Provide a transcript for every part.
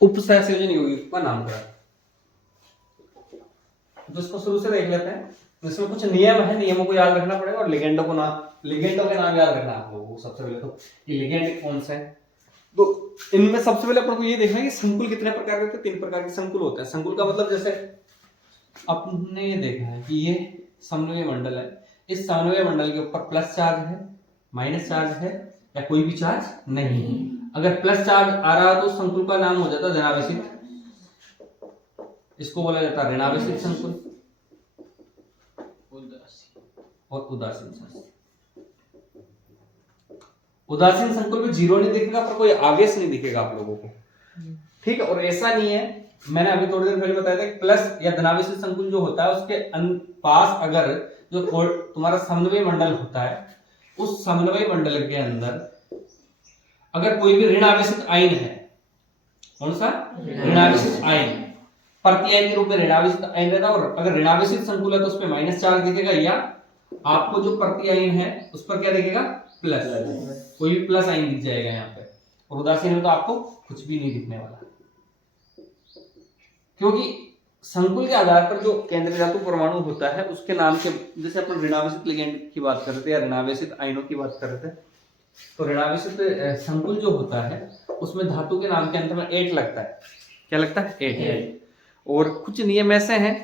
उपसहसंयोजन यौगिक का नामकरण। तो इसको शुरू से देख लेते हैं। इसमें कुछ नियम है, नियमों को याद रखना पड़ेगा और लिगेंडों के नाम याद रखना आप लोगों को। सबसे पहले तो ये लिगेंड कौन सा है, तो इनमें सबसे पहले अपन को ये देखना है कि संकुल कितने प्रकार के होते हैं। 3 प्रकार के संकुल होते हैं। संकुल का मतलब जैसे आपने ये देखा है कि ये समन्वय मंडल है, इस समन्वय मंडल के ऊपर प्लस चार्ज है, माइनस चार्ज है या कोई भी चार्ज नहीं है। अगर प्लस चार्ज आ रहा है तो संकुल का नाम हो जाता है धनावेशित, इसको बोला जाता है ऋणावेशित संकुल और उदासीन संकुल। उदासीन संकुल में जीरो नहीं दिखेगा, पर कोई आवेश नहीं दिखेगा आप लोगों को, ठीक है। और ऐसा नहीं है, मैंने अभी थोड़ी देर पहले बताया था कि प्लस या धनावेशित संकुल जो होता है उसके पास अगर जो तुम्हारा समन्वय मंडल होता है, उस समन्वय मंडल के अंदर अगर कोई भी ऋण आवेशित आयन है, कौन सा ऋणावेशित आयन, प्रत्यायन के रूप में ऋणावेशित आयन रहता है। और अगर ऋणावेशित संकुल है तो उसमें माइनस चार्ज दिखेगा, या आपको जो प्रत्यायन है उस पर क्या दिखेगा, प्लस, कोई भी प्लस आयन दिख जाएगा यहाँ पे। और उदासीन में तो आपको कुछ भी नहीं दिखने वाला, क्योंकि संकुल के आधार पर जो केंद्रीय धातु परमाणु होता है उसके नाम के, जैसे अपन ऋणावेशित लिगेंड की बात कर रहे थे या ऋणावेशित आयनों की बात कर रहे थे, तो ऋणावेशित संकुल जो होता है उसमें धातु के नाम के अंत में 8 लगता है। क्या लगता है, 8। और कुछ नियम ऐसे हैं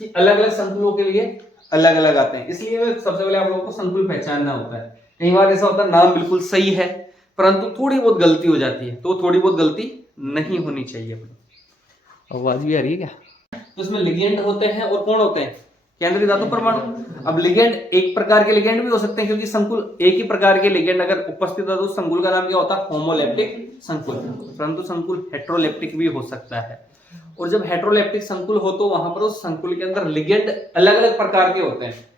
कि अलग अलग संकुलों के लिए अलग अलग आते हैं, इसलिए सबसे पहले आप लोगों को संकुल पहचानना होता है। कई बार ऐसा होता है नाम बिल्कुल सही है परंतु थोड़ी बहुत गलती हो जाती है, तो थोड़ी बहुत गलती नहीं होनी चाहिए अपनी। आवाज भी आ रही है क्या? तो इसमें लिगेंड होते हैं और कौन होते हैं, केंद्रीय धातु परमाणु। अब लिगेंड एक प्रकार के लिगेंड भी हो सकते हैं, क्योंकि संकुल एक ही प्रकार के लिगेंड अगर उपस्थित है तो संकुल का नाम क्या होता है, होमोलैप्टिक संकुल। परंतु संकुल हेट्रोलैप्टिक भी हो सकता है। और जब हेट्रोलैप्टिक संकुल हो तो वहां पर उस संकुल के अंदर लिगेंड अलग अलग प्रकार के होते हैं।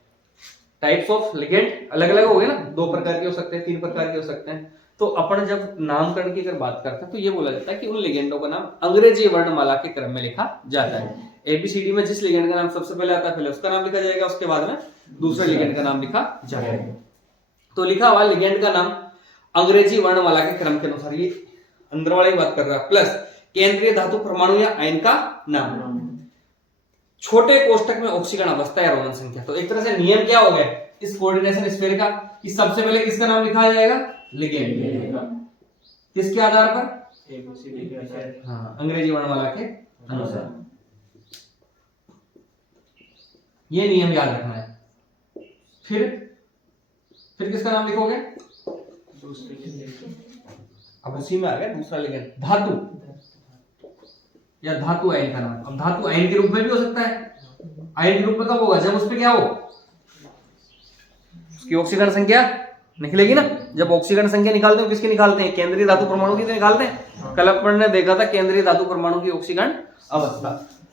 टाइप्स ऑफ लिगेंड अलग अलग हो गए ना, 2 प्रकार के हो सकते हैं, 3 प्रकार के हो सकते हैं। तो अपन जब नामकरण की अगर बात करते हैं तो ये बोला जाता है कि उन लिगेंडों का नाम अंग्रेजी वर्णमाला के क्रम में लिखा जाता है। एबीसीडी में जिस लिगेंड का नाम सबसे पहले आता है पहले उसका नाम लिखा जाएगा, उसके बाद में दूसरे लिगेंड का नाम लिखा जाएगा। तो लिखा हुआ लिगेंड का नाम अंग्रेजी वर्णमाला के क्रम के अनुसार, ये अंदर वाला ही बात कर रहा है, प्लस केंद्रीय धातु परमाणु या आयन का नाम, छोटे कोष्टक में ऑक्सीकरण अवस्था या रोमन संख्या। तो एक तरह से नियम क्या हो गया इस कोऑर्डिनेशन स्फीयर का, कि सबसे पहले किसका नाम लिखा जाएगा, लिगेंड। किसके आधार पर, एबीसीडी के आधार, हाँ, अंग्रेजी वर्णमाला के अनुसार। ये नियम याद रखना है। फिर किसका नाम लिखोगे, अब उसी में आ गया दूसरा लिगेंड, धातु या धातु आयन का नाम। अब धातु आयन के रूप में भी हो सकता है। आयन के रूप में कब होगा, जब उस पे क्या हो, उसकी ऑक्सीकरण संख्या निकलेगी ना। जब ऑक्सीकरण संख्या निकालते हैं किसकी निकालते हैं, केंद्रीय धातु परमाणु की तो निकालते हैं। कल अपन ने देखा था केंद्रीय धातु परमाणु की ऑक्सीकरण अवस्था।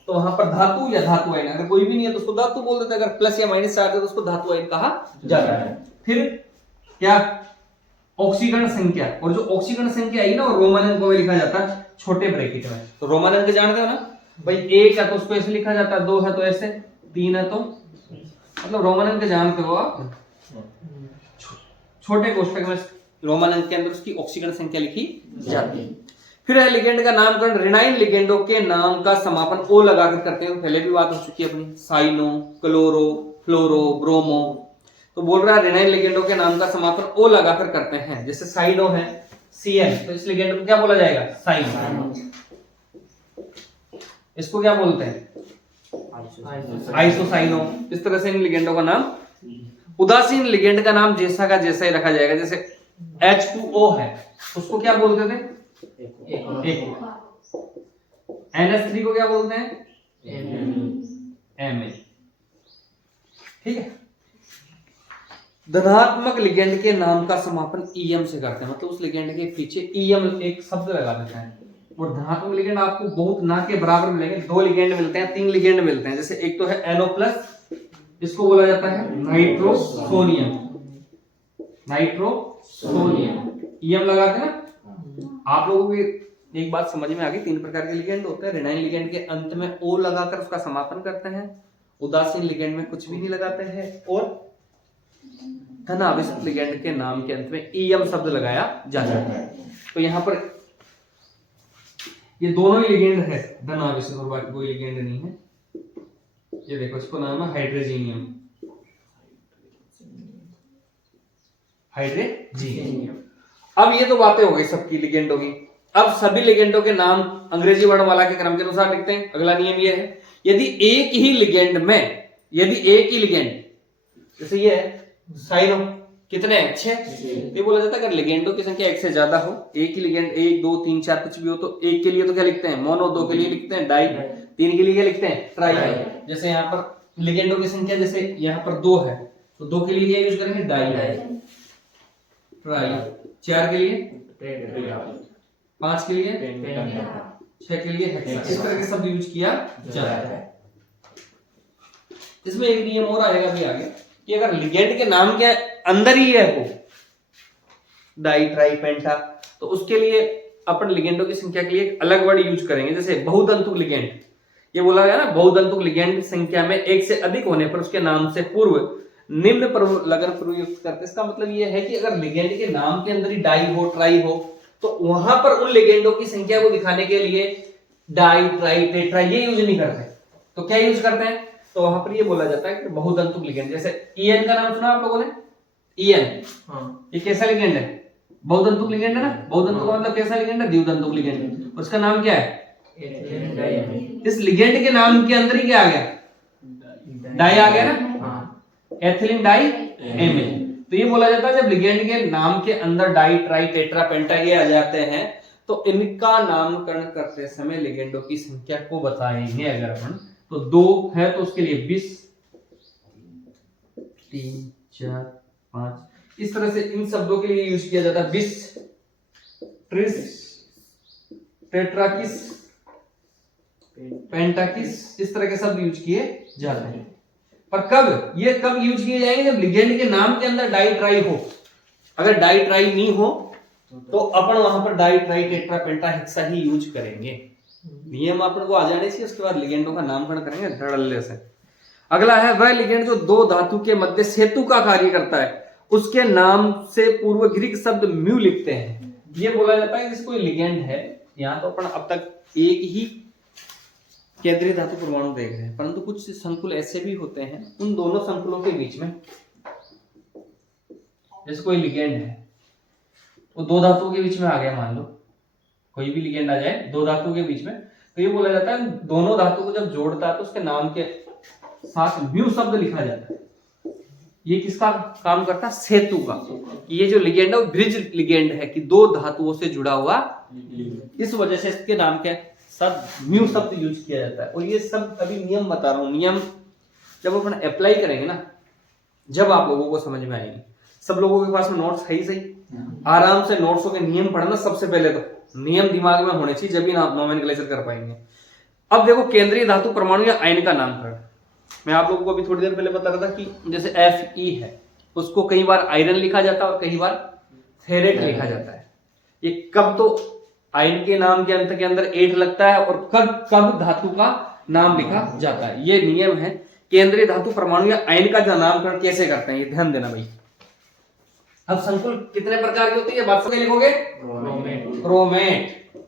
तो वहां पर धातु या धातु आयन अगर कोई भी नहीं है तो उसको धातु बोल देते हैं, अगर प्लस या माइनस चार्ज है तो उसको धातु आयन कहा जाता है। फिर क्या, ऑक्सीकरण संख्या, और जो ऑक्सीकरण संख्या आई ना वो रोमन अंक में लिखा जाता है छोटे ब्रैकेट में। तो रोमन अंक जानते हो ना भाई, 1 है तो उसको ऐसे लिखा जाता है, 2 है तो ऐसे, 3 है तो, मतलब रोमन अंक जानते हो आप, छोटे कोष्टक में रोमन अंक के अंदर उसकी ऑक्सीकरण संख्या लिखी जाती है। फिर है लिगेंड का नामकरण, ऋणायन लिगेंडों के नाम का समापन ओ लगाकर करते हैं। पहले भी बात हो चुकी है अपनी, साइनो, क्लोरो, फ्लोरो, ब्रोमो। तो बोल रहा है ऋणायन लिगेंडों के नाम का समापन ओ लगाकर करते हैं। जैसे साइनो है Cn, तो इस लिगेंड को क्या बोला जाएगा, साइनो। इसको क्या बोलते हैं, आइसोसाइनो। इस तरह से इन लिगेंडों का नाम। उदासीन लिगेंड का नाम जैसा का जैसा ही रखा जाएगा। जैसे H2O है उसको क्या बोलते थे, NH3 को क्या बोलते हैं, Na। ठीक है। धनात्मक लिगेंड के नाम का समापन EM से करते हैं, मतलब उस लिगेंड के पीछे EM एक शब्द लगा देते हैं। और धनात्मक लिगेंड आपको बहुत ना के बराबर मिलेंगे, 2 लिगेंड मिलते हैं, 3 लिगेंड मिलते हैं। जैसे एक तो है NO+, इसको बोला जाता है नाइट्रोसोनियम, EM लगाते हैं ना। आप लोगों को एक बात समझ में आ गई, 3 प्रकार के लिगेंड होते हैं। ऋणायन लिगेंड के अंत में O लगाकर उसका समापन करते हैं, उदासीन लिगेंड में कुछ भी नहीं लगाते हैं, और धनावेशित लिगेंड के नाम के अंत में EM शब्द लगाया जाता है। तो यहाँ पर ये दोनों ही लिगेंड है धनावेशित और बाकी कोई लिगेंड नहीं है। ये देखो इसको नाम है हाइड्रोजीनियम। हाइड्रोजीनियम। अब ये तो बातें हो गई सबकी लिगेंडों की। अब सभी लिगेंडों के नाम अंग्रेजी वर्णमाला के क्रम के अनुसार लिखते हैं। अगला नियम ये है, यदि एक ही लिगेंड जैसे ये है साइनो, कितने हैं? 6। ये बोला जाता है अगर लिगेंडों की संख्या एक से ज्यादा हो, एक ही लिगेंड 1 2 3 4 कुछ भी हो, तो एक के लिए तो क्या लिखते हैं? मोनो। 2 के लिए लिखते हैं डाई। 3 के लिए क्या लिखते हैं? ट्राई। जैसे यहाँ पर लिगेंडों की संख्या जैसे यहाँ पर 2 है तो 2 के लिए क्या यूज करेंगे? डाई। ट्राई। 4 के लिए, 5 के लिए, 6 के लिए हेक्सा। इस तरह के शब्द यूज किया जाता है। इसमें एक नियम और आएगा भी आगे कि अगर लिगेंड के नाम के अंदर ही है वो डाई ट्राई पेंटा, तो उसके लिए अपन लिगेंडों की संख्या के लिए एक अलग वर्ड यूज करेंगे। जैसे बहुतंतुक लिगेंड, ये बोला गया ना, बहुतंतुक लिगेंड संख्या में एक से अधिक होने पर उसके नाम से पूर्व निम्न लगन प्रयुक्त करते। इसका मतलब ये है कि अगर लिगेंड के नाम के अंदर ही डाई हो ट्राई हो तो वहां पर उन लिगेंडों की संख्या को दिखाने के लिए डाई ट्राई टेट्रा ये यूज नहीं करते, तो क्या यूज करते हैं? तो वहां पर ये बोला जाता है कि बहुतंतुक लिगेंड। जैसे ईएन का नाम सुना आप लोगों ने? ईएन, ये कैसा लिगेंड है? बहुतंतुक लिगेंड है ना। बहुतंतुक का मतलब कैसा लिगेंड है? द्वितंतुक लिगेंड। उसका नाम क्या है? इस लिगेंड के नाम के अंदर ही क्या आ गया? डाई आ गया ना, एथिलीन डाई एमिन। तो ये बोला जाता है जब लिगेंड के नाम के अंदर डाई ट्राई टेट्रा पेंटा ये आ जाते हैं तो इनका नामकरण करते समय लिगेंडों की संख्या को बताएंगे। अगर अपन तो 2 है तो उसके लिए 20, 3 4 5 इस तरह से इन शब्दों के लिए यूज किया जाता है। 20, ट्रिस, टेट्राकिस, पेंटाकिस, इस तरह के शब्द यूज किए जाते हैं। पर कब यूज किए जाएंगे? जब लिगेंड के नाम के अंदर डाई ट्राई हो। अगर डाई ट्राई नहीं हो तो अपन वहां पर di tri tetra penta hexa ही यूज करेंगे। नियम अपन को आ जाने से उसके बाद लिगेंडों का नामकरण करेंगे धड़ल्ले से। अगला है वह लिगेंड जो 2 धातु के मध्य सेतु का कार्य करता है, उसके नाम से पूर्व ग्रीक शब्द म्यू लिखते हैं। ये बोला जाता है कि कोई लिगेंड है, यहाँ तो अपन अब तक एक ही केंद्रीय धातु परमाणु देख रहे हैं, परंतु कुछ संकुल ऐसे भी होते हैं उन दोनों संकुलों के बीच में, जैसे कोई लिगेंड है वो 2 धातुओं के बीच में आ गया, मान लो कोई भी लिगेंड आ जाए 2 धातुओं के बीच में, तो ये बोला जाता है दोनों धातु को जब जोड़ता है तो उसके नाम के साथ म्यू शब्द लिखा जाता है। ये किसका काम करता है? सेतु का। ये जो लिगेंड है वो ब्रिज लिगेंड है कि 2 धातुओं से जुड़ा हुआ, इस वजह से इसके नाम के साथ म्यू शब्द यूज किया जाता है। और ये सब अभी नियम बता रहा हूं, नियम जब अपन अप्लाई करेंगे ना, जब आप लोगों को समझ में आएगी। सब लोगों के पास में नोट्स है ही सही, आराम से नोट्सों के नियम पढ़ना। सबसे पहले तो नियम दिमाग में होने चाहिए, जब भी आप नोमेनक्लेचर कर पाएंगे। अब देखो केंद्रीय धातु परमाणु या आयन का नामकरण। मैं आप लोगों को अभी थोड़ी देर पहले बता रहा था कि जैसे Fe है उसको कई बार आयरन लिखा जाता है और कई बार फेरेट लिखा जाता है। ये कब तो आयन के नाम के अंत के अंदर 8 लगता है और कब धातु का नाम लिखा जाता है। ये नियम है। केंद्रीय धातु परमाणु या आयन का नामकरण कैसे करते हैं ये ध्यान देना भाई। अब संकुल कितने प्रकार की होती है? बात से लिखोगे क्रोमेट।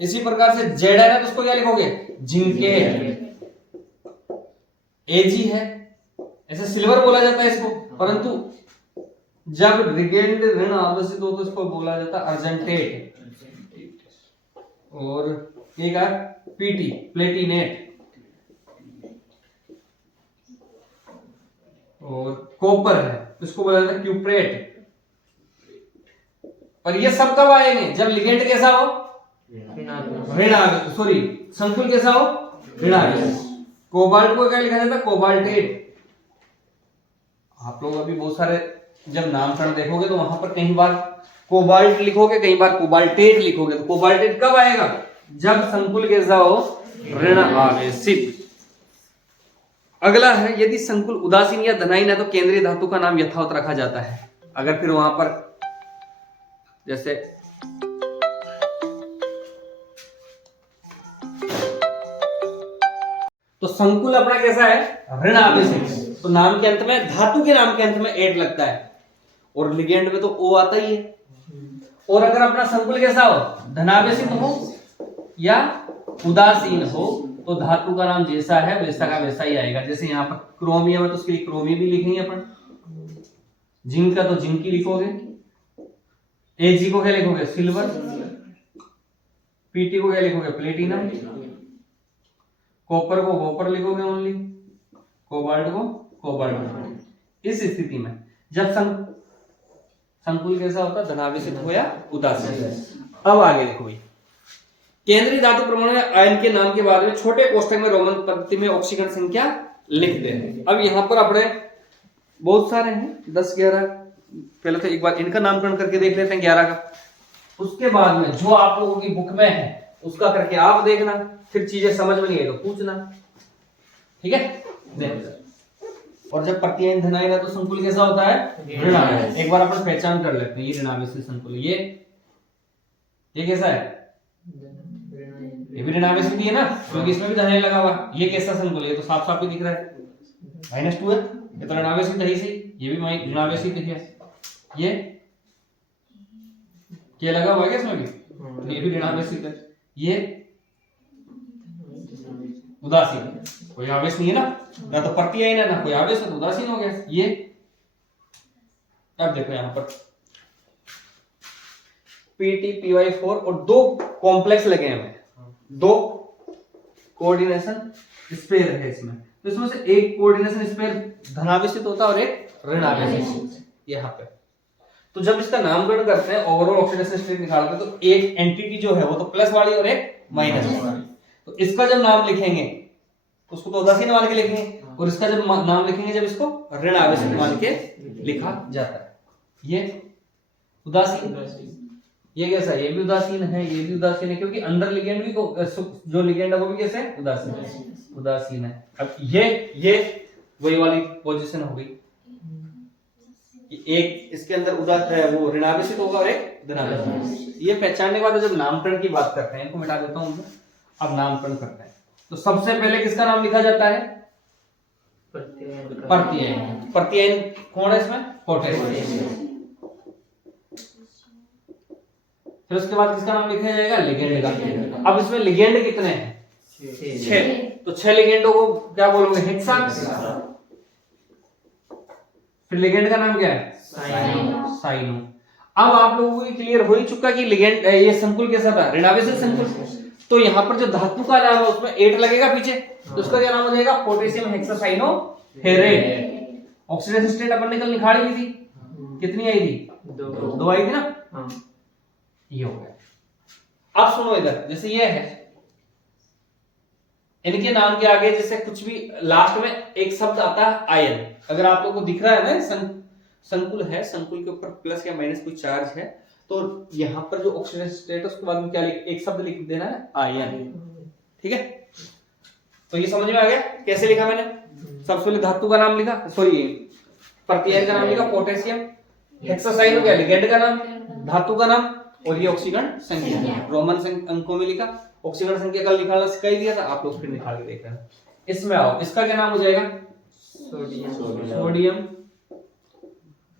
इसी प्रकार से जेड है तो उसको क्या लिखोगे? जिंके। एजी है, ऐसे सिल्वर बोला जाता है इसको, परंतु जब लिगेंड ऋण आवेशित हो तो इसको बोला जाता है अर्जेंटेट। और एक है पीटी प्लेटिनेट। और कॉपर है तो इसको बोला जाता है क्यूप्रेट। और ये सब कब आएंगे? जब लिगेंड कैसा हो? ऋण आवेशित, सॉरी संकुल कैसा हो? ऋण आवेशित। कोबाल्ट को क्या लिखा जाता है? कोबाल्टेट। आप लोग अभी बहुत सारे जब नामकरण देखोगे तो वहां पर कई बार कोबाल्ट लिखोगे, कई बार कोबाल्टेट लिखोगे। तो कोबाल्टेट कब आएगा? जब संकुल कैसा हो? ऋण आवेशित। अगला है यदि संकुल उदासीन या धनाहीन है तो केंद्रीय धातु का नाम यथावत रखा जाता है। अगर फिर वहां पर जैसे तो संकुल अपना कैसा है? ऋण आवेशित। तो नाम के अंत में, धातु के नाम के अंत में 8 लगता है और लिगेंड में तो O आता ही है। और अगर अपना संकुल कैसा हो? धनावेशित हो या उदासीन हो तो धातु का नाम जैसा है वैसा का वैसा ही आएगा। जैसे यहाँ पर क्रोमियम है तो उसके लिए क्रोमी भी लिखेंगे अपन, जिंक का तो जिंकी लिखोगे, एजी को क्या लिखोगे सिल्वर, पीटी को क्या लिखोगे प्लेटिनम, कॉपर को कॉपर लिखोगे ओनली, कोबाल्ट को कोबाल्ट। इस स्थिति में जब संकुल कैसा होता है धनावेशित हो या उदासीन। अब आगे देखो भाई, केंद्रीय धातु परमाणु में आयन के नाम के बाद में छोटे कोष्ठक में रोमन पद्धति में ऑक्सीकरण संख्या लिखते हैं। अब यहाँ पर अपने बहुत सारे हैं 10-11, पहले तो एक बार इनका नामकरण करके देख लेते हैं 11 का, उसके बाद में जो आप लोगों की बुक में है उसका करके आप देखना, फिर चीजें समझ में नहीं आई तो पूछना, ठीक है। और जब प्रत्ययन धन आएगा तो संकुल कैसा होता है ऋणावेशित। एक बार अपन पहचान कर लेते हैं, ये ऋणावेशित संकुल, ये कैसा है, ये भी ऋणावेशित ही है ना, क्योंकि इसमें भी धन लगा हुआ। ये कैसा संकुल, ये तो साफ साफ ही दिख रहा है -2 है, ये तो ऋणावेशित है ही सही, ये भी ऋणावेशित है। ये लगा हुआ है क्या इसमें भी, ये भी ऋणावेशित है। ये उदासीन है, कोई आवेश नहीं है ना तो प्रत्ययन है ना कोई आवेश है तो उदासीन हो गया ये। अब देखो यहां पर PTPY4 और 2 कॉम्प्लेक्स लगे हैं, 2 कोऑर्डिनेशन स्पेयर है इसमें, तो इसमें से एक कोऑर्डिनेशन स्पेयर धनावेशित होता है और एक ऋणावेशित यहाँ पे। तो जब इसका नामकरण करते हैं ओवरऑल ऑक्सीडेशन स्टेट निकालते हैं तो एक एंटिटी जो है वो तो प्लस वाली और एक माइनस वाली, तो इसका जब नाम लिखेंगे तो उसको तो उदासीन मान के लिखेंगे, और इसका जब नाम लिखेंगे जब इसको ऋणावेशित मान के लिखा जाता है। ये उदासीन, ये कैसा है, ये भी उदासीन है, ये भी उदासीन है, क्योंकि अंदर लिगेंड भी जो लिगेंड है वो भी कैसे है उदासीन है। अब ये वही वाली पोजीशन हो गई, एक इसके अंदर वो ऋणावेशित होगा और एक धनावेशित। ये पहचानने के बाद जब नामकरण की बात करते हैं, इनको मिटा देता हूं मैं, अब नामकरण करते हैं तो सबसे पहले किसका नाम लिखा जाता है प्रत्ययन। प्रत्ययन कौन है इसमें, पोटेशियम। फिर उसके बाद किसका नाम लिखा जाएगा लिगेंड का। अब इसमें लिगेंड कितने हैं 6, तो 6 लिगेंडों को क्या बोलोगे हेक्सा। फिर लिगेंड का नाम क्या है साइनो। अब आप लोगों को क्लियर हो ही चुका कि लिगेंड ये संकुल कैसा था ऋणावेशित संकुल। तो यहाँ पर जो धातु का नाम है उसमें 8 लगेगा पीछे, तो उसका क्या नाम हो जाएगा पोटेशियम हेक्सासाइनोफेरेट। ऑक्सीडेशन स्टेट अपन ने कल निकाली ली थी, कितनी आई थी 2 आई थी ना, ये हो गया। अब सुनो इधर, जैसे ये है इनके नाम के आगे जैसे कुछ भी लास्ट में एक शब्द आता है आयन, अगर आप लोगों को दिख रहा है ना संकुल है, संकुल के ऊपर प्लस या माइनस कोई चार्ज है, तो यहाँ पर जो ऑक्सीडेशन स्टेट है उसके बाद में क्या एक शब्द लिख देना है आयन, ठीक है। तो ये समझ में आ गया कैसे लिखा मैंने, सबसे पहले धातु का नाम लिखा, सॉरी प्रत्ययन का नाम लिखा पोटेशियम, हेक्सासाइन हो गया लिगेंड का नाम, धातु का नाम, और ये ऑक्सीकरण संख्या रोमन अंकों में लिखा। ऑक्सीकरण संख्या कल निकालना सिखा ही दिया था, आप लोग फिर निकाल के देख लेना। इसमें आओ, इसका क्या नाम हो जाएगा सोडियम।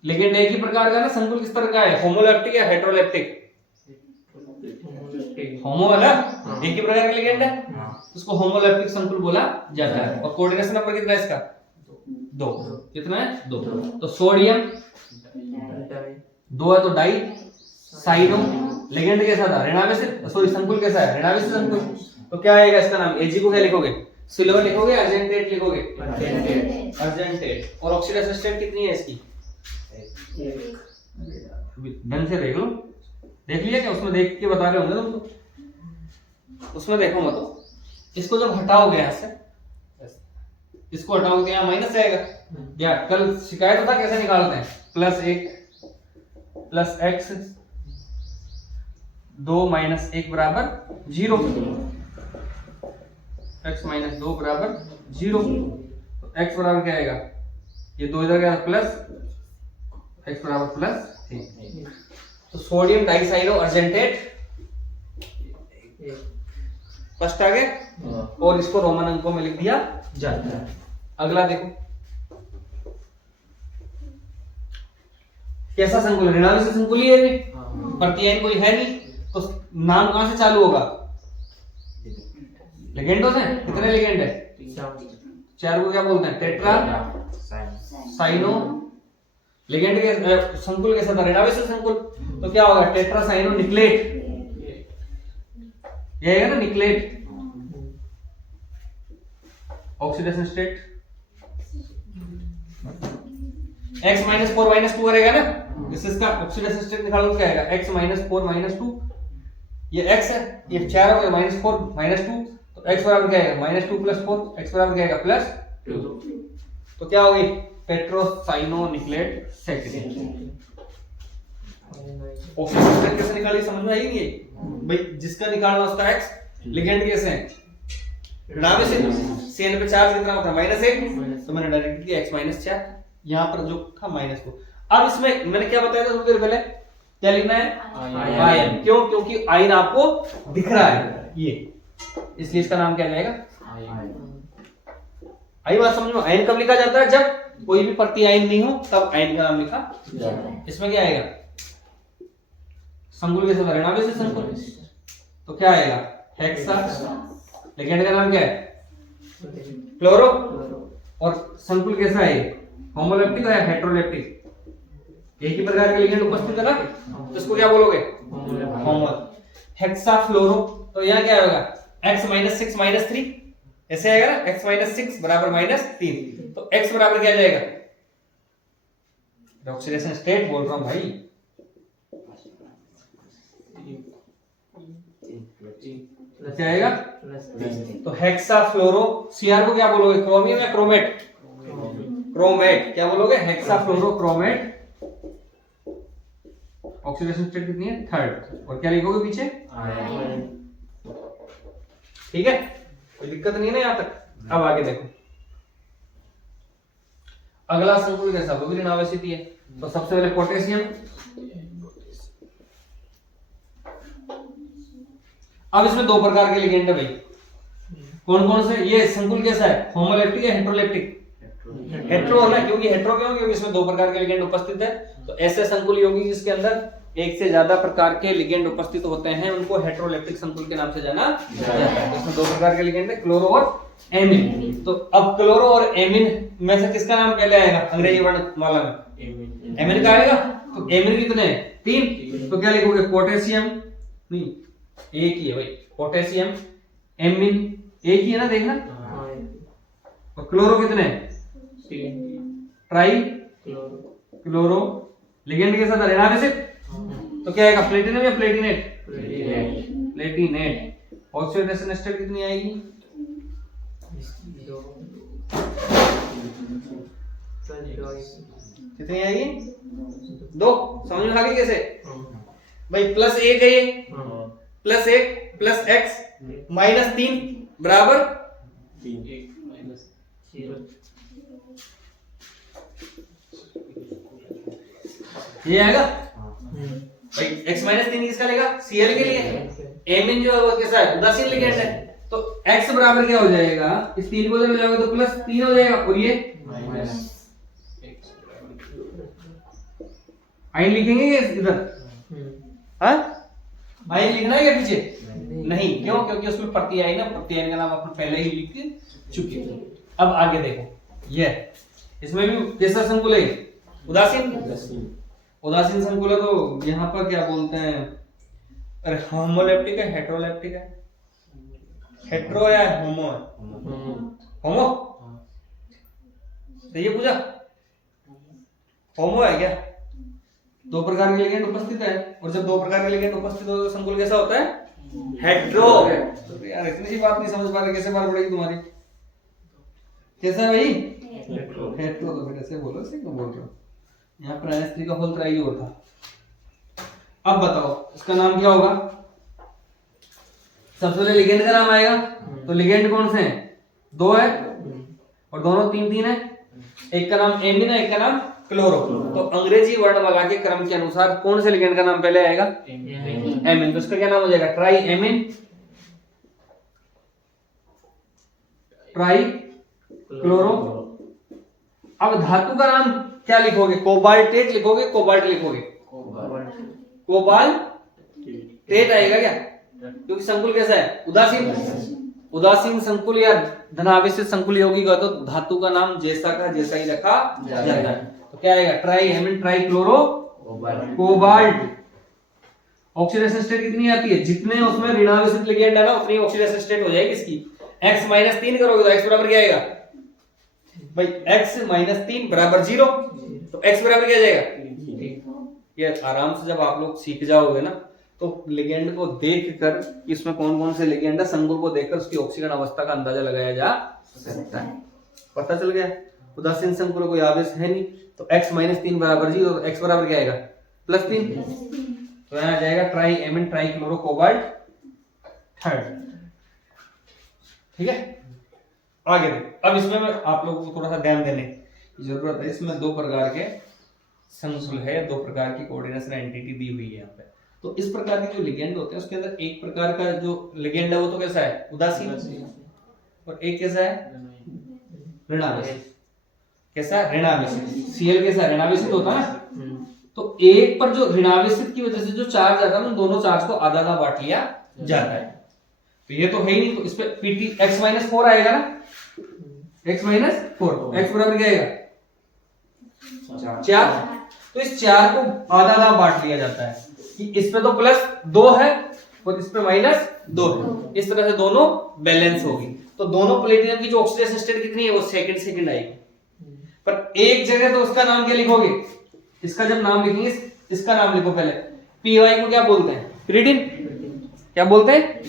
लिगेंड एक ही प्रकार का ना, संकुल किस तरह का है होमोलैप्टिक या हेटेरोलैप्टिक, होमो है ना, एक ही प्रकार का लिगेंड है, इसको होमोलैप्टिक संकुल बोला जाता है। और कोऑर्डिनेशन नंबर कितना है इसका 2, कितना है 2, तो सोडियम 2 है तो डाई साइनो। लिगेंड कैसा था ऋणावेशित, सॉरी संकुल कैसा है ऋणावेशित संकुल, तो क्या आएगा इसका नाम, एजी को क्या लिखोगे सिल्वर लिखोगे, अर्जेंटेट लिखोगे अर्जेंटेट। और ऑक्सीडेशन स्टेट कितनी है इसकी, ढंग से देख लो, देख लिया क्या, उसमें देख के बता रहे होंगे तुम तो, उसमें देखो मत। इसको जब हटाओगे यहां से, इसको हटाओगे यहाँ माइनस आएगा, या कल शिकायत था कैसे निकालते हैं, +1 प्लस x 2 - 1 बराबर 0, x - 2 बराबर 0, तो x बराबर क्या आएगा, ये 2 इधर गया प्लस, x बराबर +3। तो सोडियम डाइसाइनो अर्जेंटेट फर्स्ट आ गया, और इसको रोमन अंकों में लिख दिया जाता है। अगला देखो कैसा संकुल, ऋणावेशित संकुल ही है, प्रत्ययन कोई है नहीं, तो नाम कहां से चालू होगा लिगेंडोस हैं, कितने लिगेंड है? 4 को क्या बोलते हैं? Tetra cyano. लिगेंड के संकुल के साथ ऋणावेशित संकुल, तो क्या होगा? टेट्रा साइनो निक्लेट, ये है ना nickelate. Oxidation state x minus 4 minus 2 रहेगा ना, इसका ऑक्सीडेशन स्टेट निकालो तो क्या आएगा? x माइनस 4 माइनस 2, ये x है, ये 4 हो गया माइनस 4 माइनस 2, तो x बराबर क्या आएगा? माइनस 2 प्लस 4, x बराबर क्या आएगा? प्लस 2। तो क्या होगी? टेट्रोसाइनोनिक्लेट सेकेंड। ऑक्सीडेशन स्टेट कैसे निकाली समझ में आई नहीं है भाई? जिसका निकालना उसका x, लिगेंड कैसे है? ऋणावेशित, CN पे चार्ज कितना होता है? -1, तो मैंने डायरेक्ट किया x माइनस 4, यहाँ पर जो था -2। अब इसमें मैंने क्या बताया था थोड़ी देर पहले? क्या लिखना है? आयन। क्यों? क्योंकि आयन आपको दिख रहा है ये, इसलिए इसका नाम क्या जाएगा? आई बात समझ में? आयन कब लिखा जाता है? जब कोई भी प्रति आयन नहीं हो तब आयन का नाम लिखा जाता है। इसमें क्या आएगा? संकुल के साथ ऋणावेशित संकुल, तो क्या आएगा? हेक्सा। लिगेंड का नाम क्या है? क्लोरो। और संकुल कैसा है? होमोलेप्टिक है हेटेरोलेप्टिक? एक ही प्रकार के लिगेंड उपस्थित है ना, तो इसको क्या बोलोगे? होमो। हेक्सा फ्लोरो, तो यहाँ क्या होगा? x माइनस 6 माइनस 3, ऐसे आएगा ना, x माइनस 6 बराबर -3, तो x बराबर क्या जाएगा? ऑक्सीडेशन स्टेट बोल रहा हूं भाई। क्या आएगा? तो हेक्सा फ्लोरो। Cr को क्या बोलोगे? क्रोमियम या क्रोमेट? क्रोमेट। क्या बोलोगे? हेक्सा फ्लोरो क्रोमेट। ऑक्सीडेशन स्टेट कितनी है? 3rd। और क्या लिखोगे पीछे? ठीक है, कोई दिक्कत नहीं है ना यहां तक? अब आगे देखो, अगला संकुल कैसा? वो भी ऋणावेशित ही है। तो सबसे पहले पोटेशियम। अब इसमें 2 प्रकार के लिगेंड है भाई। कौन कौन से? ये संकुल कैसा है? होमोलेप्टिक या हेटेरोलेप्टिक? हेटेरो होना, क्योंकि हेटेरो क्यों? क्योंकि इसमें 2 प्रकार के लिगेंड उपस्थित है। तो ऐसे संकुल होगी जिसके अंदर एक से ज्यादा प्रकार के लिगेंड उपस्थित होते हैं, उनको हेटेरोलेप्टिक संकुल के नाम से जाना जाता है। तो इसमें 2 प्रकार के लिगेंड है, क्लोरो और एमिन। तो अब क्लोरो और एमिन में से किसका नाम पहले आएगा अंग्रेजी वर्णमाला में? एमिन का आएगा। तो एमिन कितने? 3। तो क्या लिखोगे? पोटेशियम, नहीं एक ही है भाई, पोटेशियम एमिन एक ही है ना, देखना। और क्लोरो कितने? Try chloro. लिगेंड के साथ ऋणावेशित, तो क्या आएगा? प्लेटिनम या प्लेटिनेट? प्लेटिनेट। ऑक्सीडेशन स्टेट कितनी आएगी? कितनी आएगी? 2। समझ में आ गई कैसे भाई? +1 है ये, +1 प्लस x -3 बराबर 3। ये आएगा भाई। x -3 किसका लेगा? Cl के लिए। एमिन जो है वो कैसा है? उदासीन लिगेंड है। तो x बराबर क्या हो जाएगा? इस 3 को जब जाओगे तो +3 हो जाएगा, और ये आयन लिखेंगे इधर? हाँ, आयन लिखना है क्या पीछे? नहीं। क्यों? क्योंकि उसमें प्रति आयन है, प्रति आयन का नाम अपन पहले ही लिख चुके हैं। अब आगे देखो, ये इसमें भी कैसा संकुल है? उदासीन। उदासीन संकुल है, तो यहाँ पर क्या बोलते हैं? अरे होमोलेप्टिक है हेटेरोलेप्टिक है? हेटेरो या होमो है? होमो। तो ये पूछा होमो है क्या? 2 प्रकार के लिगेंड उपस्थित है, और जब 2 प्रकार के लिगेंड उपस्थित हो तो संकुल कैसा होता है? हेटेरो। तो यार इतनी सी बात नहीं समझ पा रहे, कैसे मार पड़ेगी तुम्हारी? कैसा है भाई? हेटेरो। तो फिर ऐसे बोलो, ऐसे क्यों बोल रहे हो? यहाँ पर NH3 का होल ट्राई होता। अब बताओ इसका नाम क्या होगा? सबसे पहले लिगेंड का नाम आएगा। तो लिगेंड कौन से हैं? 2 है, और दोनों 3 है। एक का नाम एमिन है, एक का नाम क्लोरो। तो अंग्रेजी वर्णमाला के क्रम के अनुसार कौन से लिगेंड का नाम पहले आएगा? एमिन। तो इसका क्या नाम हो जाएगा? Triammine, trichloro. अब धातु का नाम क्या लिखोगे? कोबाल्टेट लिखोगे, कोबाल्ट लिखोगे? कोबाल्टेट आएगा क्या? क्योंकि संकुल कैसा है? उदासीन। उदासीन संकुल या धनावेशित संकुल यौगिक हो तो धातु का नाम जैसा का जैसा ही रखा जाएगा। तो क्या आएगा, tri ammine tri chloro cobalt. Oxidation state कितनी आती है, जितने उसमें ऋणावेशित लिगेंड है ना उतनी ऑक्सीडेशन स्टेट हो जाएगी इसकी। x माइनस 3 करोगे तो x बराबर क्या आएगा भाई, x माइनस 3 बराबर 0, तो x बराबर क्या जाएगा। ये आराम से जब आप लोग सीख जाओगे ना तो लिगेंड को देखकर इसमें कौन कौन से लिगेंड है, संकुल को देखकर उसकी ऑक्सीजन अवस्था का अंदाजा लगाया जा सकता है। पता चल गया। उदासीन संकुल कोई आवेश है नहीं तो x माइनस 3 बराबर 0, तो x बराबर क्या आएगा प्लस 3, तो यहाँ आ जाएगा triammine try chloro cobalt third. ठीक है, आगे देखो। अब इसमें आप लोगों को थोड़ा सा ध्यान देने की जरूरत है। इसमें दो प्रकार के संकुल है, दो प्रकार की कोऑर्डिनेशन एंटिटी दी हुई है यहाँ पे। तो इस प्रकार के जो लिगेंड होते हैं उसके अंदर एक प्रकार का जो लिगेंड है वो तो कैसा है उदासीन, और एक कैसा है ऋणावेशित। कैसा ऋणावेशित, Cl कैसा ऋणावेशित होता है ना। तो एक पर जो ऋणावेशित की वजह से जो चार्ज आता है उन दोनों चार्ज को आधा आधा बांट लिया जाता है। तो ये तो है ही नहीं, तो इस पे Pt x माइनस 4 आएगा ना, x माइनस 4, x बराबर क्या आएगा 4। तो इस 4 को आधा आधा बांट लिया जाता है कि इस पे तो प्लस 2 है और इस पे माइनस 2 है, इस तरह से दोनों बैलेंस होगी। तो दोनों प्लेटिनम की जो ऑक्सीडेशन स्टेट कितनी है वो सेकंड सेकंड आएगी। पर एक जगह तो उसका नाम क्या लिखोगे, इसका जब नाम लिखेंगे इसका नाम लिखो पहले। पीवाई को क्या बोलते हैं प्रीडिन, क्या बोलते हैं,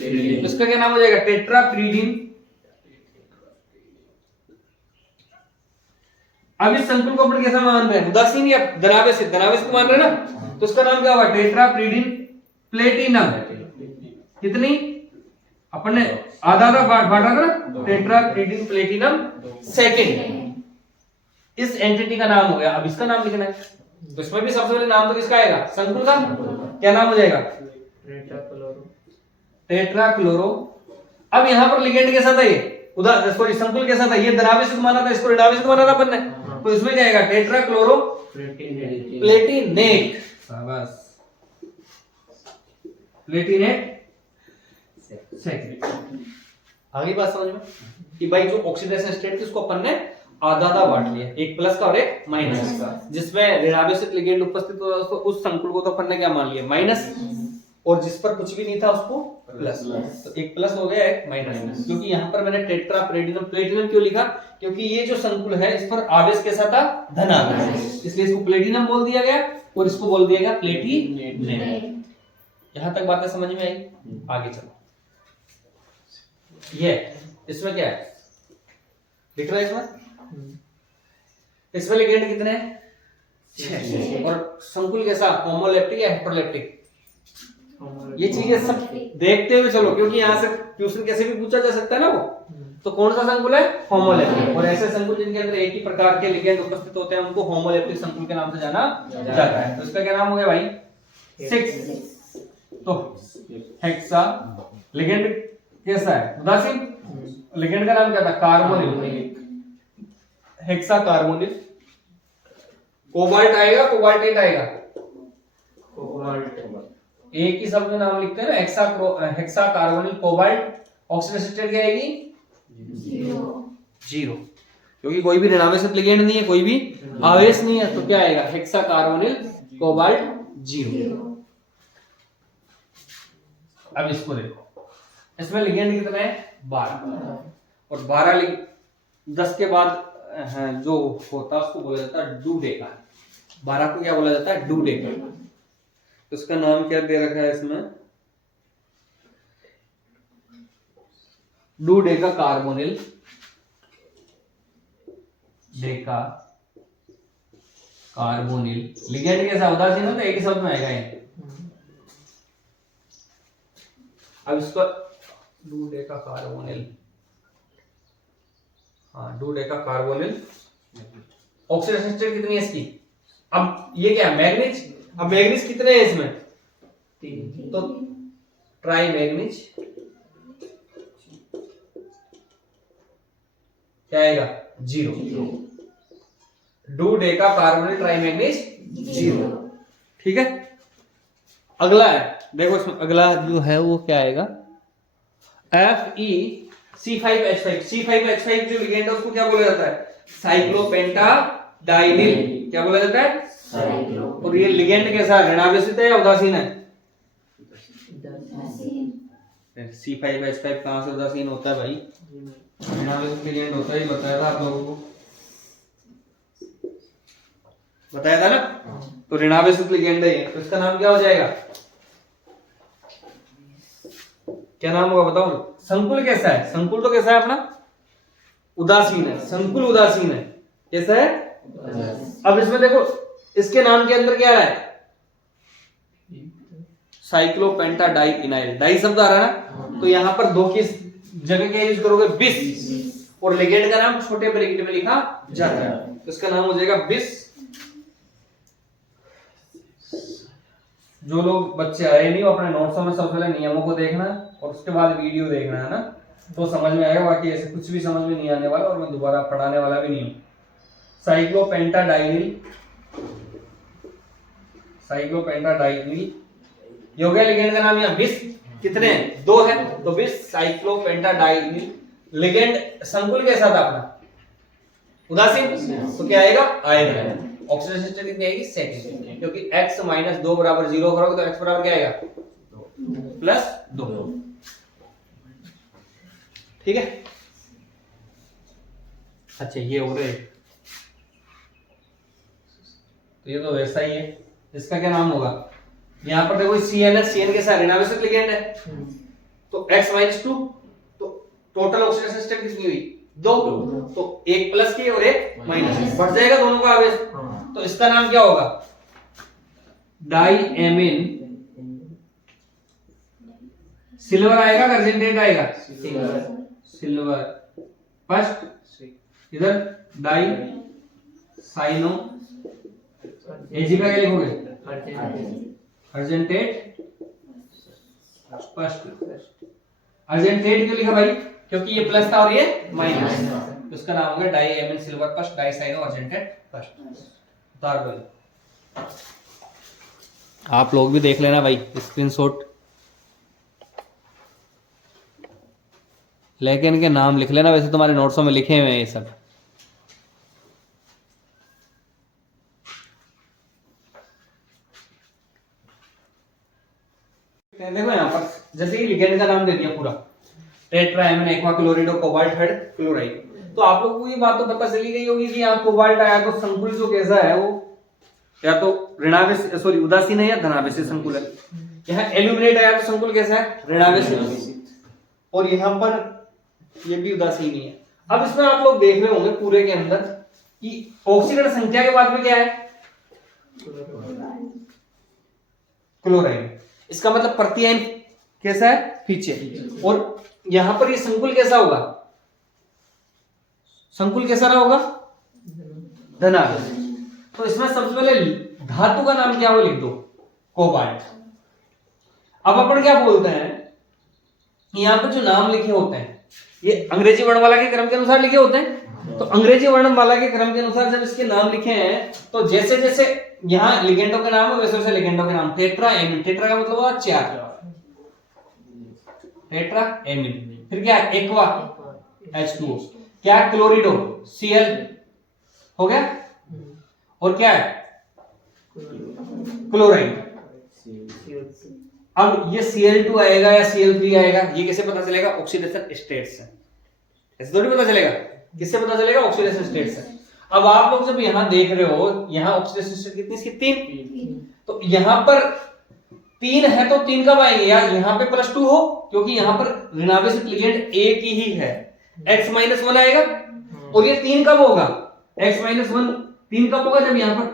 इसका क्या नाम हो जाएगा टेट्राप्रीडिन। अब इस संकुल को अपन कैसा मान रहे हैं, उदासीन या धनावेशित, धनावेशित मान रहे हैं ना, तो इसका नाम क्या होगा टेट्राप्रीडिन प्लेटिनम। कितनी अपन ने आधा आधा बांटा था ना, टेट्राप्रीडिन प्लेटिनम सेकंड। इस एंटिटी का नाम हो गया। अब इसका नाम लिखना है तो इसमें भी सबसे पहले नाम तो किसका आएगा संकुल का, क्या नाम हो जाएगा टेट्राक्लोरो। अब यहां पर लिगेंड कैसा था ये सॉरी संकुल कैसा था, ये धनावेशित माना था, इसको ऋणावेशित माना था अपन ने, तो इसमें क्या आएगा टेट्राक्लोरो प्लेटिनेट। शाबाश, प्लेटिनेट सेकंड। आगे बात समझ में कि भाई जो ऑक्सीडेशन स्टेट थी उसको अपन ने आधा आधा बांट लिया, एक प्लस का और एक माइनस का। जिसमें ऋणावेशित लिगेंड उपस्थित होता है उस संकुल को तो अपन ने क्या मान लिया माइनस, और जिस पर कुछ भी नहीं था उसको प्लस। तो एक प्लस हो गया एक माइनस। क्योंकि यहाँ पर मैंने टेट्राप्लेटिनम प्लेटिनम क्यों लिखा, क्योंकि ये जो संकुल है इस पर आवेश कैसा था धनावेश, इसलिए इसको प्लेटिनम बोल दिया गया और इसको बोल दिया गया प्लेटिनेट। यहां तक बातें समझ में आई। आगे चलो, ये इसमें क्या है दिख रहा है, इसमें लिगेंड कितने हैं 6, और संकुल कैसा होमोलेप्टिक या हेटेरोलेप्टिक, ये चीजें सब देखते हुए चलो, क्योंकि यहाँ से क्वेश्चन कैसे भी पूछा जा सकता है ना वो। तो कौन सा संकुल है होमोलेप्टिक, और ऐसे संकुल जिनके अंदर एक ही प्रकार के लिगेंड उपस्थित होते हैं उनको होमोलेप्टिक संकुल के नाम से जाना जाता है। तो इसका क्या नाम हो गया भाई 6। तो हेक्सा लिगेंड कैसा है उदासीन, लिगेंड का नाम क्या था कार्बोनिल, हेक्सा कार्बोनिल। कोबाल्ट आएगा कोबाल्टेट आएगा, कोबाल्ट एक ही शब्द में नाम लिखते हैं ना, hexa carbonyl cobalt. Oxidation state क्या आएगी 0, क्योंकि कोई भी ऋणावेशित लिगेंड नहीं है, कोई भी आवेश नहीं है, तो क्या आएगा हेक्सा कार्बोनिल कोबाल्ट 0। अब इसको देखो, इसमें लिगेंड कितने हैं 12, और 10 के बाद जो होता है उसको बोला जाता है डूडेका। 12 को क्या बोला जाता है डूडेका। उसका नाम क्या दे रखा है इसमें डूडेका कार्बोनिल, डेका कार्बोनिल। लिगेंड कैसा उदासीन है तो एक ही शब्द में आएगा ये। अब इसका डूडेका कार्बोनिल, हाँ डूडेका कार्बोनिल। ऑक्सीडेशन स्टेट कितनी है इसकी, अब ये क्या है मैग्नीज। अब मैग्नीज कितने हैं इसमें 3, तो ट्राई मैग्नीज क्या आएगा 0। डूडेका कार्बोनिल ट्राई मैग्नीज 0। ठीक है, अगला है देखो, इसमें अगला जो है वो क्या आएगा Fe C5H5, C5H5 जो लिगेंड है उसको क्या बोला जाता है? साइक्लोपेंटाडाइनिल। क्या बोला जाता है? साइक्लो। और ये लिगेंड कैसा है? ऋणावेशित है या उदासीन है? C5H5 कहां से उदासीन होता है भाई? ऋणावेशित लिगेंड होता है, बताया था आप लोगों को, बताया था ना। तो ऋणावेशित लिगेंड है, तो इसका नाम क्या हो जाएगा? क्या नाम होगा बताओ? संकुल कैसा है? संकुल तो कैसा है अपना? उदासीन है। संकुल उदासीन है। कैसा है? अब इसमें देखो, इसके नाम के अंदर क्या आ रहा है? साइक्लोपेंटाडाइइनाइल। डाई शब्द आ रहा है ना, तो यहां पर दो की जगह क्या यूज करोगे? बिस। और लिगेंड का नाम छोटे ब्रैकेट में लिखा जाता है, तो इसका नाम हो जाएगा बिस। जो लोग बच्चे आए नहीं, वो अपने नोट्सों में सबसे पहले नियमों को देखना और उसके बाद वीडियो देखना है ना, तो समझ में आएगा। बाकी ऐसे कुछ भी समझ में नहीं आने वाला, और मैं दोबारा पढ़ाने वाला भी नहीं हूँ। साइक्लोपेंटाडाइनिल, साइक्लोपेंटाडाइनिल हो गया लिगेंड का नाम। यहाँ बिस कितने हैं? 2 है, तो बिस साइक्लोपेंटाडाइनिल। लिगेंड संकुल कैसा था अपना? उदासीन। तो क्या आएगा? आयन। ऑक्सीडेशन स्टेट कितनी आएगी? सेकंड, क्योंकि x - 2 = 0 करोगे तो x बराबर क्या आएगा? +2। ठीक है। अच्छा ये हो रहे, तो ये तो वैसा ही है। इसका क्या नाम होगा? यहाँ पर देखो CnH, CN के साथ ऋणावेशित लिगेंड है, तो x - 2, तो टोटल ऑक्सीडेशन स्टेट कितनी हुई? 2। तो एक प्लस की और एक माइनस, बढ़ जाएगा दोनों का आवेश। तो इसका नाम क्या होगा? डाइएमिन सिल्वर आएगा, अर्जेंटेट आएगा सिल्वर फर्स्ट, इधर डाई साइनो, एजी का क्या लिखोगे? Argentate first. अर्जेंटेट क्यों लिखा भाई? क्योंकि ये प्लस था और ये माइनस, तो इसका नाम होगा diamine silver first, डाइसाइनो argentate first. उतार दो, आप लोग भी देख लेना भाई, स्क्रीनशॉट लेकिन इनके नाम लिख लेना। वैसे तुम्हारे नोट्सों में लिखे हुए हैं ये सब। देखो यहाँ पर जैसे कि लिगेंड का नाम दे दिया पूरा, टेट्राएमिन एक्वा क्लोरिडो कोबाल्ट हेड क्लोराइड, तो आप लोगों को ये बात तो पता चली गई होगी कि यहाँ कोबाल्ट आया तो संकुल जो कैसा है वो या तो ऋणावेशित, सॉरी उदासीन है या धनावेशित संकुल है। यहाँ एल्यूमिनेट आया तो संकुल कैसा है? ऋणावेशित। और यहाँ पर ये भी उदासीन ही है। अब इसमें आप लोग देख रहे होंगे पूरे के अंदर कि ऑक्सीजन संख्या के बाद में क्या है? क्लोराइड। इसका मतलब प्रत्ययन कैसा है? पीछे। और यहां पर ये संकुल कैसा होगा? संकुल कैसा रहा होगा? धनावेशित। तो इसमें सबसे पहले धातु का नाम क्या हो लिख दो? कोबाल्ट। अब अपन क्या बोलते हैं, यहां पर जो नाम लिखे होते हैं ये अंग्रेजी वर्णमाला के क्रम के अनुसार लिखे होते हैं। तो अंग्रेजी वर्णमाला के क्रम के अनुसार जब इसके नाम लिखे हैं, तो जैसे जैसे यहाँ लिगेंडों के नाम है वैसे वैसे लिगेंडों के नाम। टेट्राएमिन, टेट्रा का मतलब हुआ 4, टेट्राएमिन। फिर क्या? Aqua H2O। क्या? क्लोरिडो Cl हो गया। और क्या है? क्लोराइड। अब ये Cl2 आएगा या Cl3 आएगा, ये कैसे पता चलेगा? ऑक्सीडेशन स्टेट से। ऐसे थोड़ी पता चलेगा। किससे पता चलेगा? ऑक्सीडेशन स्टेट से। अब आप लोग जब यहां देख रहे हो, यहां ऑक्सीडेशन स्टेट कितनी? इसकी 3। तो यहां पर 3 है तो 3 कब आएंगे? या यहां पे +2 हो, क्योंकि यहां पर ऋणावेशित लिगेंड एक ही है। x - 1 आएगा। और ये 3 कब होगा? x - 1 3 कब होगा? जब यहां पर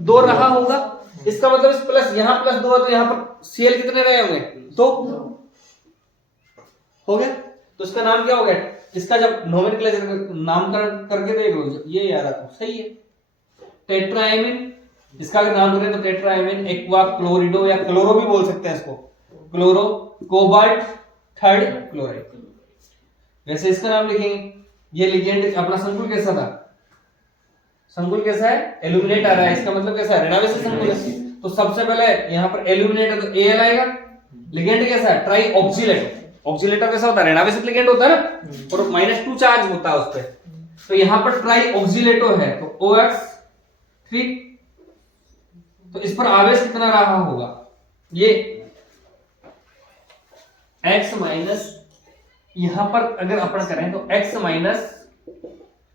+2 रहा होगा। इसका मतलब इस प्लस यहां +2 है तो यहां पर Cl कितने रहे होंगे? 2 हो गया। तो इसका नाम क्या हो गया? इसका जब नोमेनक्लेचर नामकरण करके देख लो, ये याद आता सही है। टेट्राएमिन, इसका अगर नाम करें तो टेट्राएमिन एक्वा क्लोरिडो, या क्लोरो भी बोल सकते हैं इसको, क्लोरो कोबाल्ट थर्ड क्लोराइड। वैसे इसका नाम लिखेंगे। ये लिगेंड अपना संकुल कैसा था? संकुल कैसा है? एल्यूमिनेट आ रहा है। इसका मतलब कैसा है? ऋणावेशित संकुल है। तो सबसे पहले यहां पर एल्यूमिनेट है तो Al आएगा। लिगेंड कैसा है? Try oxalate. ऑक्सीलेटर कैसा होता है, ऋणावेशित लिगेंड होता है ना, और -2 चार्ज होता है उस पर। तो यहां पर ट्राई ऑक्सीलेटो है तो OX3, तो इस पर आवेश कितना रहा होगा, ये X माइनस, यहां पर अगर अपन करें तो X माइनस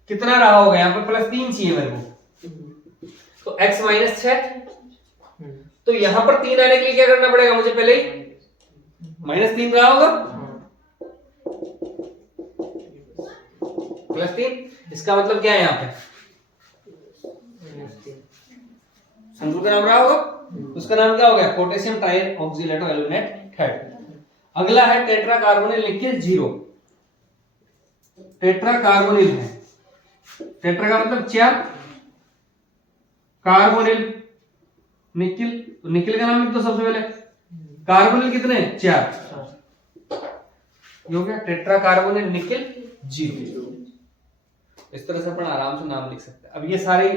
कितना रहा होगा, यहां पर +3 चाहिए मेरे को, तो X माइनस 6, तो यहां पर 3 आने के लिए क्या करना पड़ेगा मुझे, पहले ही -3 रहा होगा, +3, इसका मतलब क्या है यहाँ पे, संकुल का नाम रहा होगा, उसका नाम क्या हो गया, potassium trioxalato aluminate third. अगला है tetracarbonyl nickel 0, tetracarbonyl है, टेट्रा का मतलब 4, कार्बोनिल निकिल, निकिल का नाम लिख दो सबसे पहले, कार्बोनिल कितने 4, हो गया टेट्रा कार्बोनिल निकिल 0। इस तरह से अपन आराम से नाम लिख सकते हैं। अब ये सारे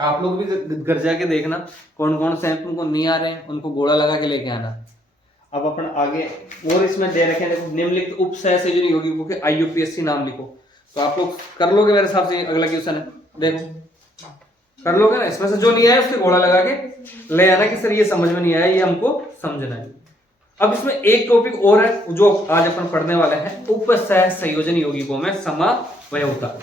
आप लोग भी घर जाके देखना, कौन कौन से हैं उनको नहीं आ रहे हैं, उनको गोला लगा के लेके आना। अब अपन आगे और इसमें दे रखे हैं, निम्नलिखित उपसहसंयोजन यौगिकों के IUPAC नाम लिखो, तो आप लोग कर लोगे मेरे हिसाब से, अगला क्वेश्चन है, देखो कर लोगे ना, इसमें से जो नहीं आया उसके गोला लगा के ले आना कि सर ये समझ में नहीं आया, ये हमको समझना है। अब इसमें एक टॉपिक और है जो आज अपन पढ़ने वाले हैं, उपसहसंयोजन यौगिकों में समावयवता।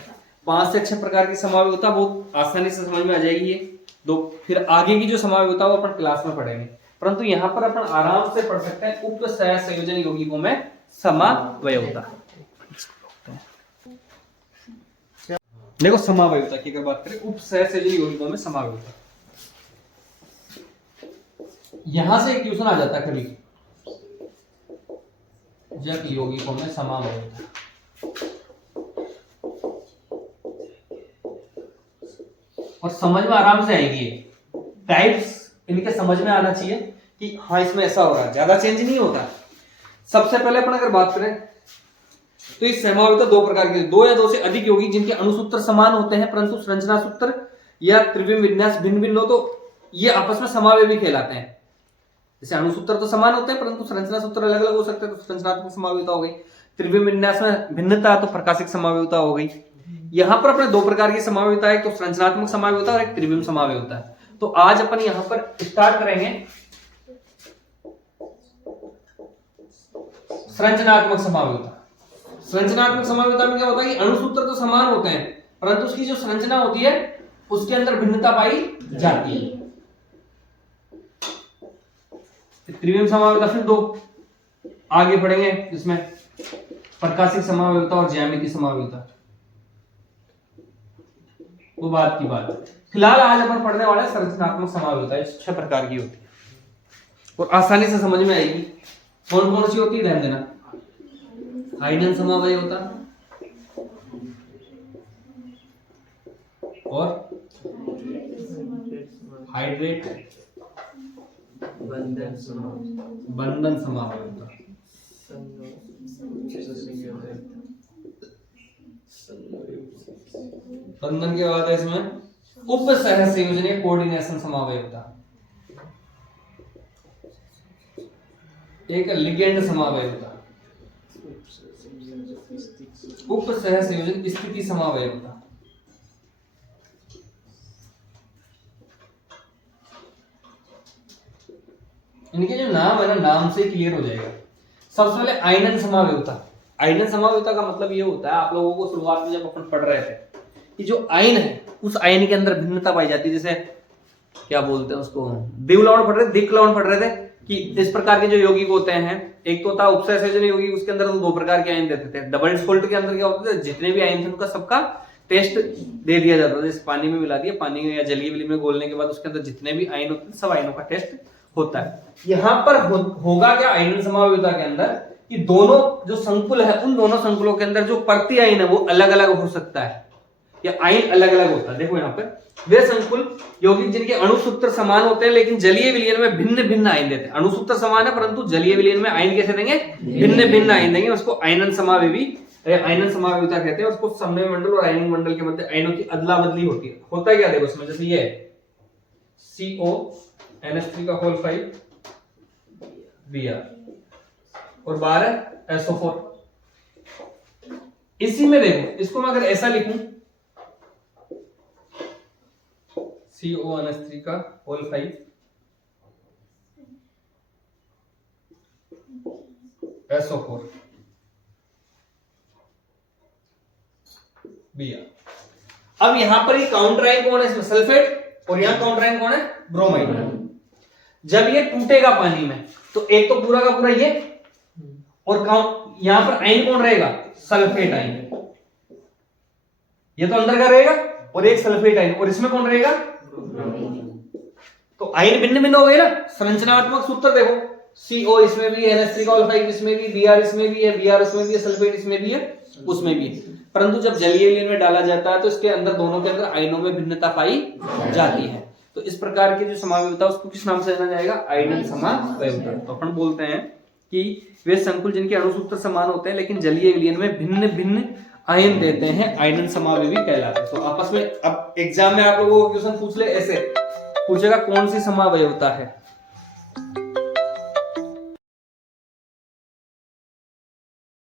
5 से 6 प्रकार की समावयवता बहुत आसानी से समझ में आ जाएगी ये दो, फिर आगे की जो समावयवता वो अपन क्लास में पढ़ेंगे, परंतु यहाँ पर अपन आराम से पढ़ सकते हैं उपसहसंयोजन यौगिकों में समावयवता। देखो समावयवता की अगर बात करें, उपसहसंयोजन यौगिकों में समावयवता, यहां से एक क्वेश्चन आ जाता है कभी, जब यौगिकों में समावयवता, और समझ में आराम से आएगी, टाइप्स इनके समझ में आना चाहिए कि हाँ इसमें ऐसा हो रहा है, ज्यादा चेंज नहीं होता। सबसे पहले अपन अगर बात करें तो इस समावयवता 2 प्रकार की, 2 या 2 से अधिक यौगिक जिनके अणुसूत्र समान होते हैं परंतु संरचना सूत्र या त्रिविम विन्यास भिन्न भिन्न हो, तो ये आपस में समावयवी कहलाते हैं। जैसे अणुसूत्र तो समान होते हैं परंतु संरचना सूत्र अलग अलग हो सकते हैं, तो संरचनात्मक समावयवता हो गई। त्रिविम विन्यास में भिन्नता तो प्रकाशिक समावयवता हो गई। यहाँ पर अपने 2 प्रकार की समावयवता है, एक तो संरचनात्मक समावयवता और एक त्रिविम समावयवता। तो आज अपन यहाँ पर स्टार्ट करेंगे संरचनात्मक समावयवता। संरचनात्मक समावयवता में क्या होता है कि अणुसूत्र तो समान होते हैं परंतु उसकी जो संरचना होती है उसके अंदर भिन्नता पाई जाती है। त्रिविम समावयवता फिर 2 आगे बढ़ेंगे, इसमें प्रकाशिक समावयवता और ज्यामितीय समावयवता, वो बात की बात। फिलहाल आज अपन पढ़ने वाले हैं संरचनात्मक समावयवता, 6 प्रकार की होती है और आसानी से समझ में आएगी। कौन कौन सी होती है ध्यान देना, हाइड्रोजन समावयवता और हाइड्रेट बंधन समावयवता, बंधन के बाद है इसमें उपसहसंयोजन कोऑर्डिनेशन समावयवता, एक लिगेंड समावयवता, उपसहसंयोजन स्थिति समावयवता, इनके जो नाम है ना, नाम से क्लियर हो जाएगा। सबसे पहले आयनन समावयवता। आयनन समावयवता का मतलब ये होता है, आप लोगों को शुरुआत में जब अपन पढ़ रहे थे कि जो आयन है उस आयन के अंदर भिन्नता पाई जाती है, जैसे क्या बोलते हैं उसको, दिक्लाउंड पढ़ रहे थे कि इस प्रकार के जो यौगिक होते हैं, एक तो था उपसहसंयोजन यौगिक, उसके अंदर तो 2 प्रकार के आयन देते थे। डबल सोल्ट के अंदर क्या होता था, जितने भी आयन थे उनका सबका टेस्ट दे दिया जाता था, जैसे पानी में मिला दिया, पानी में या जलीय विलय में घोलने के बाद उसके अंदर जितने भी आयन होते हैं सब आयनों का टेस्ट होता है। यहाँ पर होगा क्या आयनन समावयवता के अंदर कि दोनों जो संकुल है उन दोनों संकुलों के अंदर जो प्रति आयन है वो अलग अलग हो सकता है या आयन अलग अलग होता है। देखो यहाँ पर वे संकुल यौगिक जिनके अणुसूत्र समान होते हैं लेकिन जलीय विलयन में भिन्न भिन्न आयन देते हैं। अणुसूत्र समान है परंतु जलीय विलयन में आयन कैसे देंगे, भिन्न भिन्न आयन देंगे, उसको आयनन समावयवी आयनन समावयवता कहते हैं। उसको समन्वय मंडल और आयनिक मंडल के मध्य आयनों की अदला बदली होती है। होता है क्या, देखो इसमें जैसे ये CO NH3 का होल 5 Br और 12 SO4। इसी में देखो, इसको मैं अगर ऐसा लिखूं CO3 का होल 5 SO4 Br। अब यहां पर ये काउंटर आयन कौन है इसमें? सल्फेट। और यहां काउंटर आयन कौन है? ब्रोमाइड। जब ये टूटेगा पानी में तो एक तो पूरा का पूरा ये, और यहां पर आयन कौन रहेगा? Sulphate ion. ये तो अंदर का रहेगा और एक सल्फेट आयन, और इसमें कौन रहेगा? तो आयन भिन्न भिन्न हो गए ना। संरचनात्मक सूत्र देखो, CO इसमें भी है, NH3 का ऑल 5 इसमें भी, Br इसमें भी है, Br उसमें भी है, सल्फेट इसमें भी है, उसमें भी है। परंतु जब जलीय विलयन में डाला जाता है तो इसके अंदर, दोनों के अंदर आयनों में भिन्नता पाई जाती है। तो इस प्रकार की जो समावयवता उसको किस नाम से जाना जाएगा? आयनन समावयवता। तो अपन बोलते हैं कि वे संकुल जिनके अणुसूत्र समान होते हैं लेकिन जलीय विलयन में भिन्न भिन्न आयन देते हैं, आयनन समावयवी कहलाते हैं। तो आपस में अब एग्जाम में आप लोगों को क्वेश्चन पूछ ले, ऐसे पूछेगा कौन सी समावयवता है,